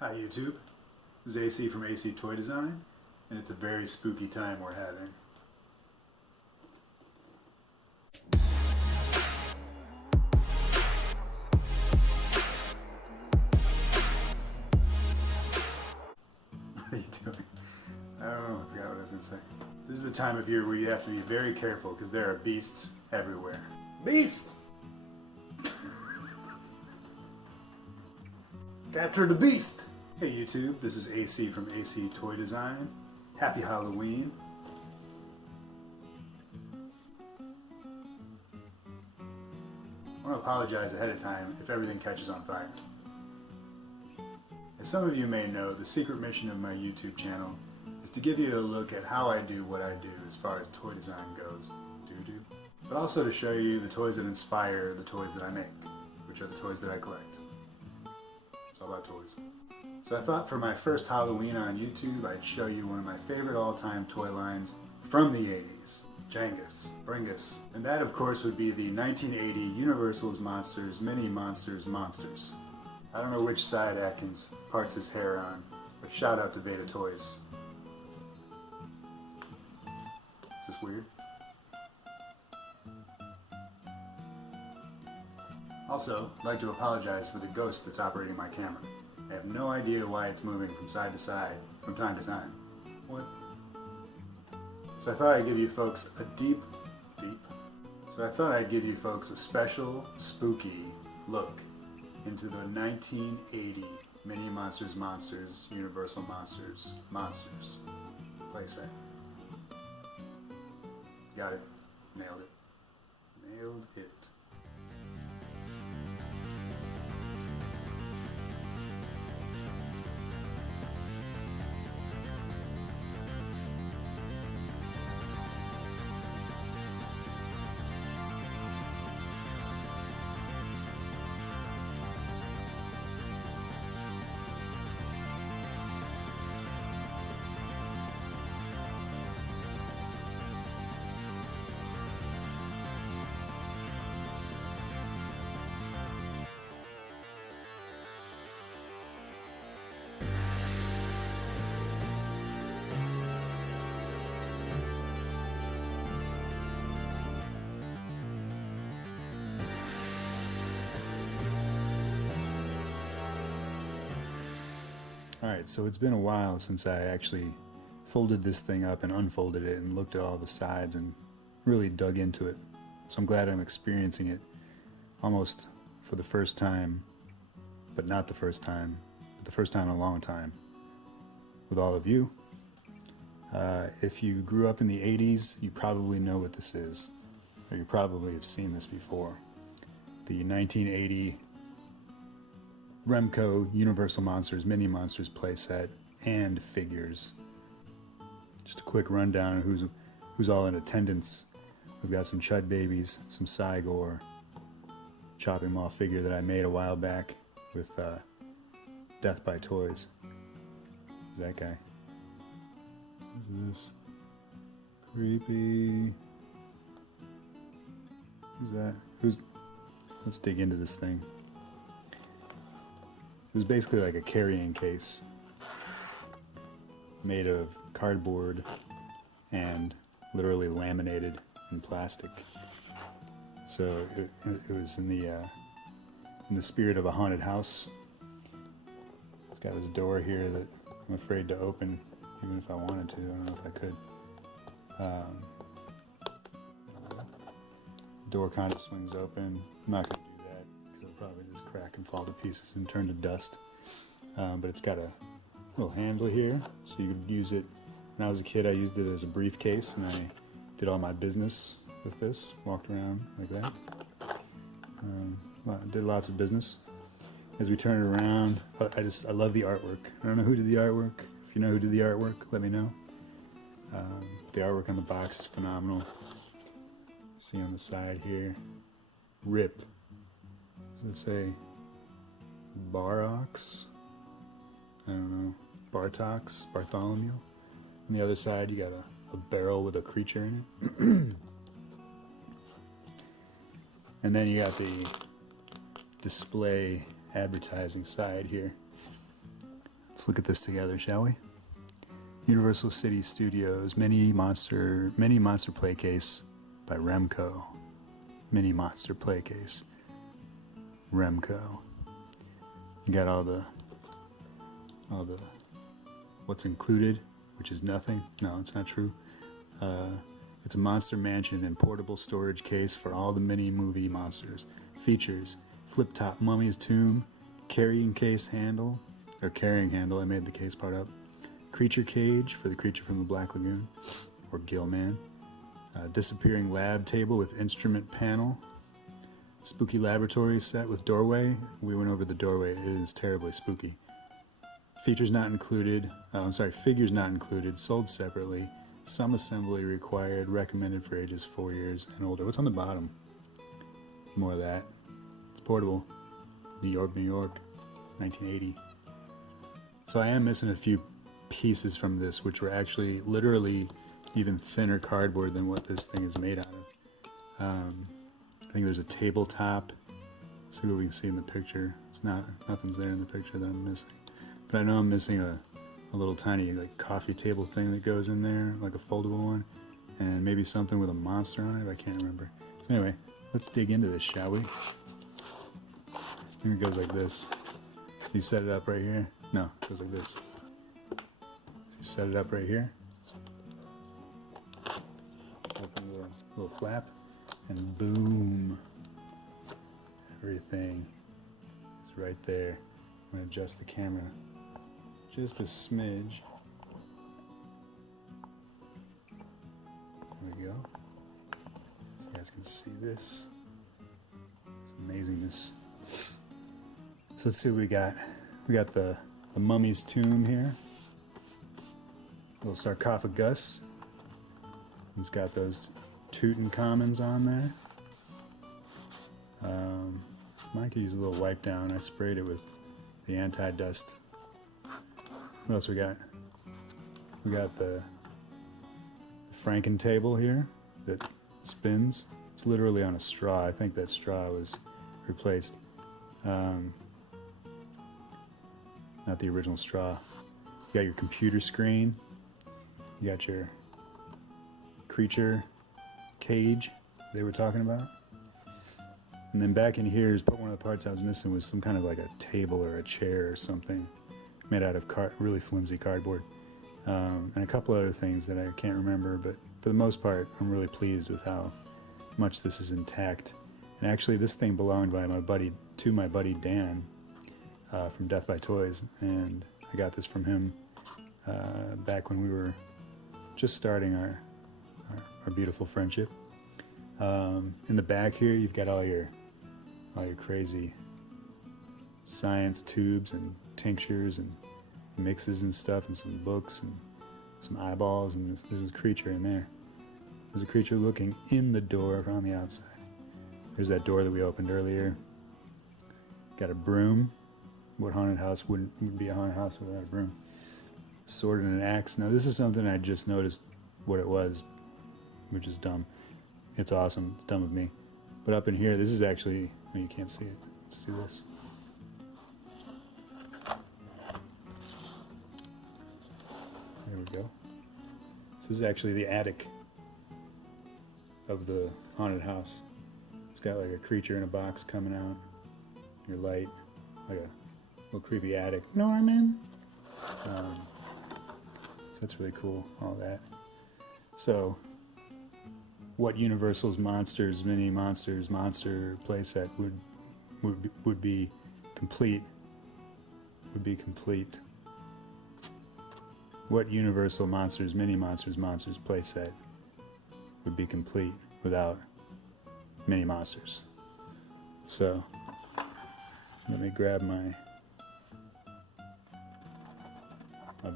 Hi YouTube, this is AC from AC Toy Design, and it's a very spooky time we're having. What are you doing? I don't know, I forgot what I was going to say. This is the time of year where you have to be very careful because there are beasts everywhere. Beast! Capture the beast! Hey YouTube, this is AC from AC Toy Design. Happy Halloween. I want to apologize ahead of time if everything catches on fire. As some of you may know, the secret mission of my YouTube channel is to give you a look at how I do what I do as far as toy design goes. But also to show you the toys that inspire the toys that I make, which are the toys that I collect. It's all about toys. So I thought for my first Halloween on YouTube, I'd show you one of my favorite all-time toy lines from the 80s. Jangus, Bringus. And that of course would be the 1980 Universal's Monsters, Mini Monsters, Monsters. I don't know which side Atkins parts his hair on, but shout out to Veda Toys. Is this weird? Also, I'd like to apologize for the ghost that's operating my camera. I have no idea why it's moving from side to side from time to time. What? So I thought I'd give you folks a special, spooky look into the 1980 Mini Monsters, Monsters, Universal Monsters, Monsters playset. Got it. Nailed it. Nailed it. Alright, so it's been a while since I actually folded this thing up and unfolded it and looked at all the sides and really dug into it. So I'm glad I'm experiencing it almost for the first time, but not the first time, but the first time in a long time with all of you. If you grew up in the 80s, you probably know what this is, or you probably have seen this before. The 1980 Remco Universal Monsters, Mini Monsters playset and figures. Just a quick rundown of who's all in attendance. We've got some Chud babies, some Cygor, chopping mall figure that I made a while back with Death by Toys. Who's that guy? Who's this? Creepy. Who's that? Let's dig into this thing. It was basically like a carrying case made of cardboard and literally laminated in plastic. So it was in the spirit of a haunted house. It's got this door here that I'm afraid to open, even if I wanted to. I don't know if I could. Door kind of swings open. I'm not going to do that because it'll probably just crack and fall to pieces and turn to dust. But it's got a little handle here, so you could use it. When I was a kid, I used it as a briefcase, and I did all my business with this. Walked around like that. Did lots of business. As we turn it around, I love the artwork. I don't know who did the artwork. If you know who did the artwork, let me know. The artwork on the box is phenomenal. See on the side here, RIP. Does it say Barox? I don't know. Bartholomew. On the other side, you got a barrel with a creature in it. And then you got the display advertising side here. look at this together, shall we? Universal City Studios Mini Monster Play Case by Remco. Mini Monster Play Case. Remco. You got all the what's included, which is nothing. No, it's not true. It's a monster mansion and portable storage case for all the mini movie monsters. Features flip top mummy's tomb, carrying handle, I made the case part up. Creature cage for the creature from the Black Lagoon, or Gill Man. Disappearing lab table with instrument panel. Spooky laboratory set with doorway. We went over the doorway. It is terribly spooky. Figures not included, sold separately. Some assembly required, recommended for ages 4 years and older. What's on the bottom? More of that. It's portable. New York, New York, 1980. So I am missing a few pieces from this, which were actually literally even thinner cardboard than what this thing is made out of. I think there's a tabletop. Let's see what we can see in the picture. Nothing's there in the picture that I'm missing. But I know I'm missing a little tiny coffee table thing that goes in there, like a foldable one, and maybe something with a monster on it. I can't remember. So anyway, let's dig into this, shall we? I think it goes like this. So you set it up right here. No, it goes like this. So you set it up right here. Open the little flap, and boom, everything is right there. I'm going to adjust the camera just a smidge. There we go. You guys can see this. It's amazingness. So let's see what we got. We got the mummy's tomb here. Little sarcophagus. It's got those Tutankhamons on there. Mine could use a little wipe down. I sprayed it with the anti-dust. What else we got? We got the Franken table here that spins. It's literally on a straw. I think that straw was replaced. Not the original straw. You got your computer screen. You got your creature cage they were talking about. And then back in here is one of the parts I was missing was some kind of like a table or a chair or something made out of really flimsy cardboard. And a couple other things that I can't remember, but for the most part, I'm really pleased with how much this is intact. And actually, this thing belonged to my buddy Dan from Death by Toys, and I got this from him back when we were just starting our beautiful friendship. In the back here, you've got all your crazy science tubes and tinctures and mixes and stuff, and some books and some eyeballs, and there's a creature in there. There's a creature looking in the door on the outside. There's that door that we opened earlier. Got a broom. What haunted house wouldn't be a haunted house without a broom? Sword and an axe. Now this is something I just noticed what it was, which is dumb. It's awesome. It's dumb of me. But up in here, this is actually, you can't see it. Let's do this. There we go. This is actually the attic of the haunted house. It's got like a creature in a box coming out. Your light, like a little creepy attic. Norman. So that's really cool. All that. So, what Universal's Monster playset would be complete. What Universal Monsters playset would be complete without mini monsters? So let me grab my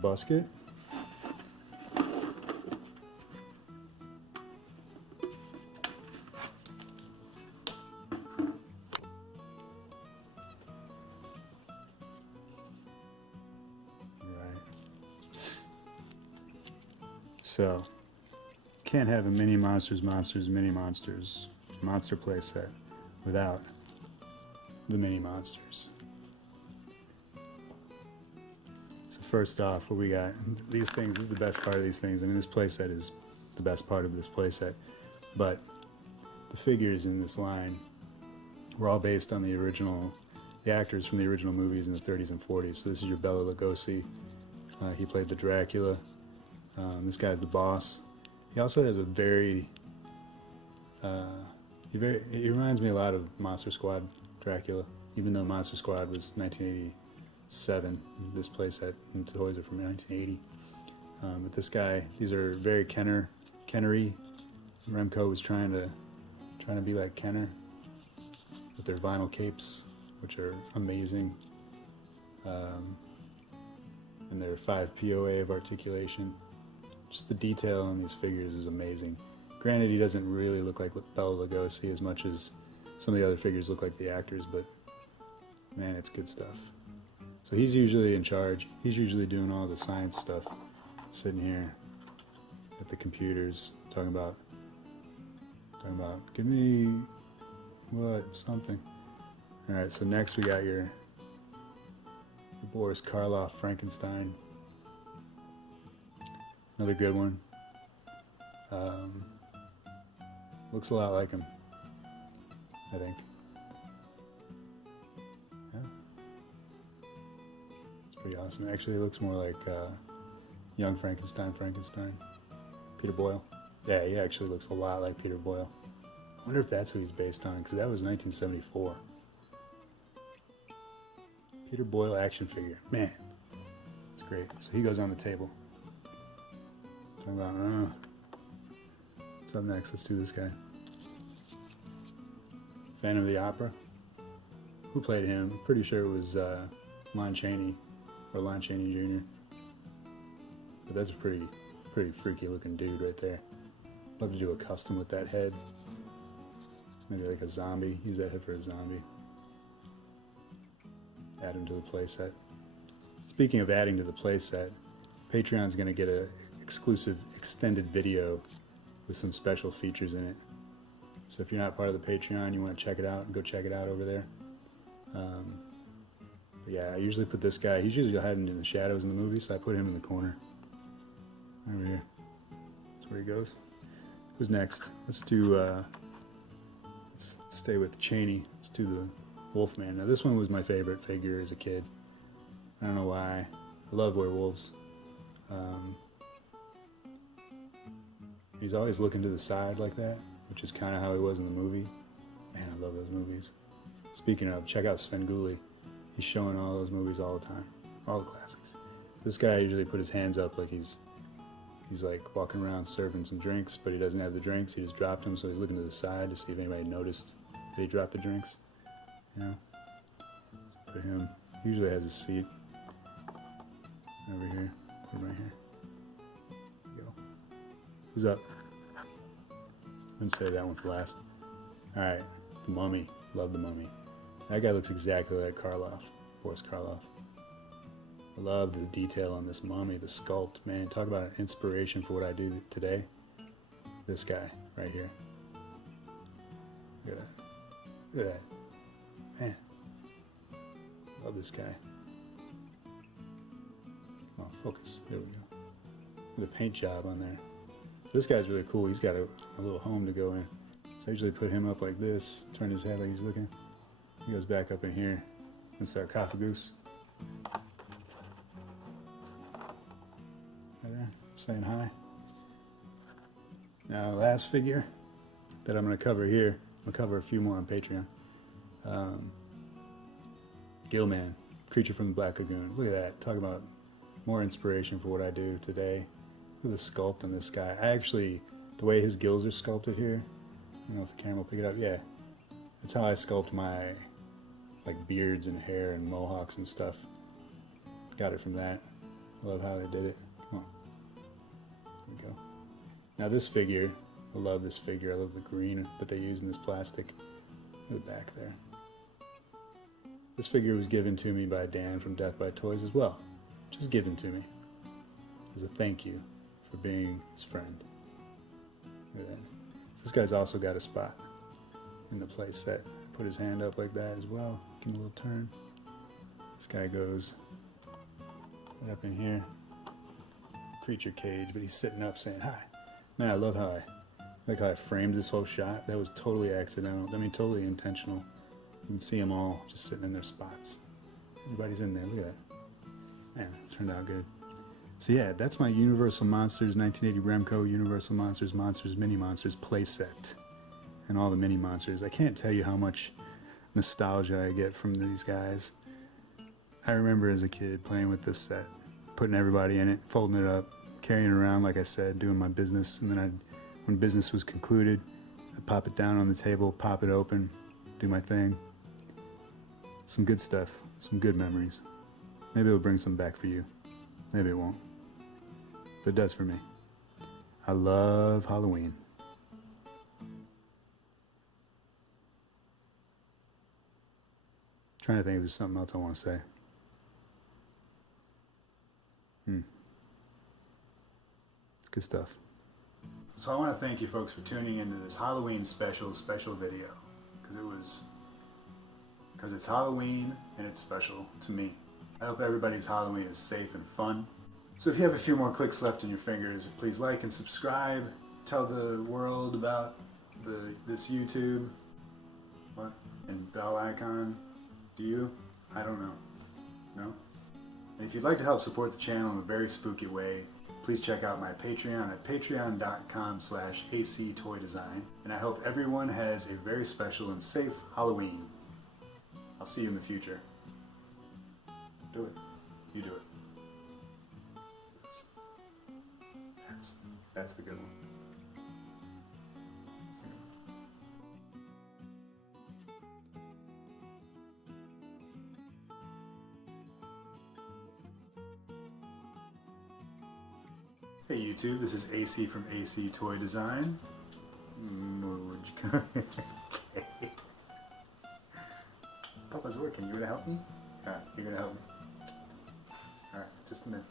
basket. So, can't have a Mini Monster playset without the Mini Monsters. So first off, what we got, these things, this is the best part of these things. I mean, this playset is the best part of this playset, but the figures in this line were all based on the actors from the original movies in the 30s and 40s. So this is your Bela Lugosi. He played the Dracula. This guy's the boss. He also has a he reminds me a lot of Monster Squad Dracula, even though Monster Squad was 1987. This playset and toys are from 1980. But this guy, these are very Kennery. Remco was trying to be like Kenner with their vinyl capes, which are amazing. And their 5 POA of articulation. Just the detail on these figures is amazing. Granted, he doesn't really look like Bela Lugosi as much as some of the other figures look like the actors, but man, it's good stuff. So he's usually in charge. He's usually doing all the science stuff, sitting here at the computers, talking about, give me what, something. All right, so next we got your Boris Karloff Frankenstein. Another good one. Looks a lot like him, I think. Yeah. It's pretty awesome. Actually, it looks more like young Frankenstein. Peter Boyle. Yeah, he actually looks a lot like Peter Boyle. I wonder if that's who he's based on, because that was 1974. Peter Boyle action figure. Man, it's great. So he goes on the table. Talking about, what's up next? Let's do this guy. Phantom of the Opera. Who played him? Pretty sure it was Lon Chaney, or Lon Chaney Jr. But that's a pretty freaky looking dude right there. Love to do a custom with that head. Maybe like a zombie. Use that head for a zombie. Add him to the playset. Speaking of adding to the playset, Patreon's going to get an exclusive extended video with some special features in it. So if you're not part of the Patreon, you want to check it out, go check it out over there. Yeah, I usually put this guy, he's usually hiding in the shadows in the movie, so I put him in the corner. Over here. That's where he goes. Who's next? Let's do, let's stay with Chaney. Let's do the Wolfman. Now this one was my favorite figure as a kid. I don't know why. I love werewolves. He's always looking to the side like that, which is kind of how he was in the movie. Man, I love those movies. Speaking of, check out Svengoolie. He's showing all those movies all the time. All the classics. This guy usually put his hands up like he's like walking around serving some drinks, but he doesn't have the drinks. He just dropped them, so he's looking to the side to see if anybody noticed that he dropped the drinks. You know, for him, he usually has a seat over here, or right here. There you go. Who's up? I'm gonna say that one for last. All right, the Mummy. Love the Mummy. That guy looks exactly like Karloff, Boris Karloff. I love the detail on this mummy, the sculpt. Man, talk about an inspiration for what I do today. This guy right here. Look at that. Look at that. Man. Love this guy. Oh, focus. There we go. The paint job on there. This guy's really cool. He's got a little home to go in. So I usually put him up like this, turn his head like he's looking. He goes back up in here. And sarcophagus. Right there, saying hi. Now, last figure that I'm going to cover here. I'm going to cover a few more on Patreon. Gillman, Creature from the Black Lagoon. Look at that. Talk about more inspiration for what I do today. Look at the sculpt on this guy. The way his gills are sculpted here, I don't know if the camera will pick it up. Yeah, that's how I sculpt my beards and hair and mohawks and stuff. Got it from that. Love how they did it. Come on. There we go. Now this figure, I love this figure. I love the green that they use in this plastic. Look at the back there. This figure was given to me by Dan from Death by Toys as well. Just given to me as a thank you for being his friend. Look at that. This guy's also got a spot in the play set. Put his hand up like that as well. Give him a little turn. This guy goes Set up in here. Creature cage, but he's sitting up saying hi. Man, I love how I framed this whole shot. That was totally accidental. I mean, totally intentional. You can see them all just sitting in their spots. Everybody's in there. Look at that. Man, it turned out good. So yeah, that's my Universal Monsters 1980 Remco Universal Monsters Mini Monsters playset, and all the mini monsters. I can't tell you how much nostalgia I get from these guys. I remember as a kid playing with this set, putting everybody in it, folding it up, carrying it around, like I said, doing my business, and then when business was concluded, I'd pop it down on the table, pop it open, do my thing. Some good stuff, some good memories. Maybe it'll bring some back for you. Maybe it won't. But it does for me. I love Halloween. Trying to think if there's something else I want to say. Good stuff. So I want to thank you folks for tuning into this Halloween special video, because it's Halloween and it's special to me. I hope everybody's Halloween is safe and fun. So if you have a few more clicks left in your fingers, please like and subscribe. Tell the world about this YouTube. What? And bell icon. Do you? I don't know. No? And if you'd like to help support the channel in a very spooky way, please check out my Patreon at patreon.com/actoydesign. And I hope everyone has a very special and safe Halloween. I'll see you in the future. Do it. You do it. That's the good one. That's the good one. Hey YouTube, this is AC from AC Toy Design. Okay. Papa's working. You gonna help me? Alright, you're gonna help me. Alright, just a minute.